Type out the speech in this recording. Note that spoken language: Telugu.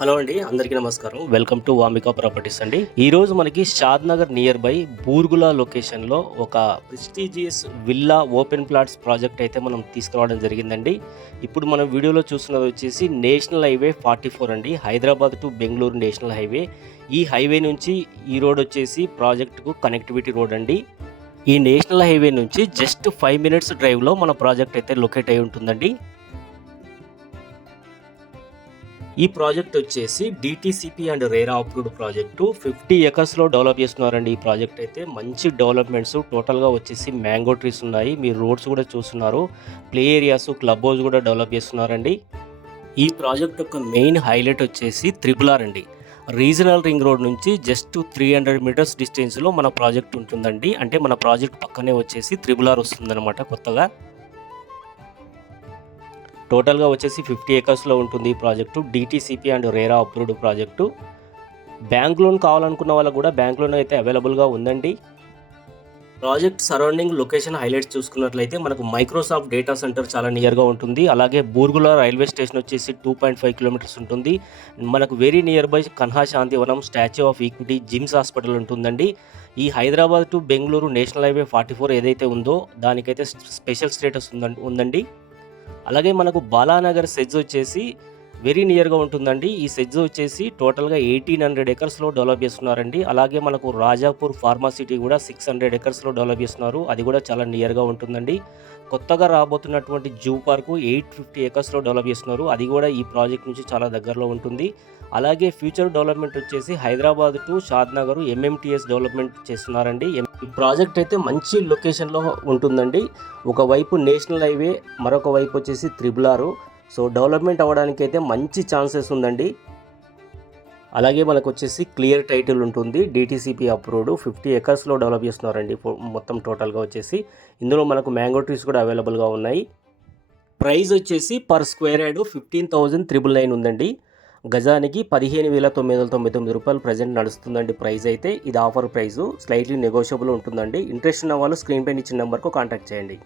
హలో అండి, అందరికీ నమస్కారం. వెల్కమ్ టు వామికా ప్రాపర్టీస్ అండి. ఈరోజు మనకి షాద్ నగర్ నియర్ బై బూర్గులా లొకేషన్లో ఒక prestigious villa open plots project అయితే మనం తీసుకురావడం జరిగిందండి. ఇప్పుడు మనం వీడియోలో చూస్తున్నది వచ్చేసి నేషనల్ హైవే 44 అండి, Hyderabad to Bengaluru national highway. ఈ హైవే నుంచి ఈ రోడ్ వచ్చేసి ప్రాజెక్టుకు కనెక్టివిటీ రోడ్ అండి. ఈ నేషనల్ హైవే నుంచి జస్ట్ 5 minutes డ్రైవ్లో మన ప్రాజెక్ట్ అయితే లొకేట్ అయి ఉంటుందండి. ఈ ప్రాజెక్ట్ వచ్చేసి DTCP and RERA approved project. 50 acresలో డెవలప్ చేస్తున్నారండి. ఈ ప్రాజెక్ట్ అయితే మంచి డెవలప్మెంట్స్, టోటల్గా వచ్చేసి మ్యాంగో ట్రీస్ ఉన్నాయి. మీరు రోడ్స్ కూడా చూస్తున్నారు, ప్లే ఏరియాస్, క్లబ్ హౌస్ కూడా డెవలప్ చేస్తున్నారండి. ఈ ప్రాజెక్ట్ యొక్క మెయిన్ హైలైట్ వచ్చేసి త్రిబుల్ అండి. రీజనల్ రింగ్ రోడ్ నుంచి జస్ట్ 300 meters డిస్టెన్స్లో మన ప్రాజెక్ట్ ఉంటుందండి. అంటే మన ప్రాజెక్ట్ పక్కనే వచ్చేసి త్రిబుల్ వస్తుందన్నమాట కొత్తగా. టోటల్గా వచ్చేసి 50 acresలో ఉంటుంది ఈ project. DTCP and RERA approved project. Bank loan కావాలనుకున్న వాళ్ళకు కూడా బ్యాంక్ లోన్ అయితే అవైలబుల్గా ఉందండి. ప్రాజెక్ట్ సరౌండింగ్ లొకేషన్ హైలైట్స్ చూసుకున్నట్లయితే మనకు మైక్రోసాఫ్ట్ డేటా సెంటర్ చాలా నియర్గా ఉంటుంది. అలాగే బూర్గుల రైల్వే స్టేషన్ వచ్చేసి 2.5 kilometers ఉంటుంది. మనకు very near by Kanha Shantivanam, statue of equity, gyms hospital ఉంటుందండి. ఈ Hyderabad to Bengaluru national highway 44 ఏదైతే ఉందో దానికైతే స్పెషల్ స్టేటస్ ఉందండి. అలాగే మనకు బాలానగర్ సెజ్ వచ్చేసి వెరీ నియర్గా ఉంటుందండి. ఈ సెజ్ వచ్చేసి టోటల్గా 1800 acresలో డెవలప్ చేస్తున్నారండి. అలాగే మనకు రాజాపూర్ ఫార్మాసిటీ కూడా 600 acresలో డెవలప్ చేస్తున్నారు. అది కూడా చాలా నియర్గా ఉంటుందండి. కొత్తగా రాబోతున్నటువంటి జూ పార్కు 850 acresలో డెవలప్ చేస్తున్నారు. అది కూడా ఈ ప్రాజెక్ట్ నుంచి చాలా దగ్గరలో ఉంటుంది. అలాగే ఫ్యూచర్ డెవలప్మెంట్ వచ్చేసి Hyderabad to Shad Nagar MMTS development చేస్తున్నారండి. ఈ ప్రాజెక్ట్ అయితే మంచి లొకేషన్లో ఉంటుందండి. ఒకవైపు నేషనల్ హైవే, మరొక వైపు వచ్చేసి త్రిబుల్ ఆర్. సో డెవలప్మెంట్ అవ్వడానికి అయితే మంచి ఛాన్సెస్ ఉందండి. అలాగే మనకు వచ్చేసి క్లియర్ టైటిల్ ఉంటుంది, డిటిసిపి అప్రూవ్డ్. 50 acresలో డెవలప్ చేస్తున్నారండి మొత్తం టోటల్గా వచ్చేసి. ఇందులో మనకు మ్యాంగో ట్రీస్ కూడా అవైలబుల్గా ఉన్నాయి. ప్రైస్ వచ్చేసి పర్ స్క్వేర్ యార్డ్ 15,999 ఉందండి. గజానికి 15,999 రూపాయలు ప్రజెంట్ నడుస్తుందండి ప్రైస్ అయితే. ఇది ఆఫర్ ప్రైస్, స్లైట్లీ నెగోషియబుల్ ఉంటుందండి. ఇంట్రెస్ట్ ఉన్న వాళ్ళు స్క్రీన్ పైన ఇచ్చిన నెంబర్కు కాంటాక్ట్ చేయండి.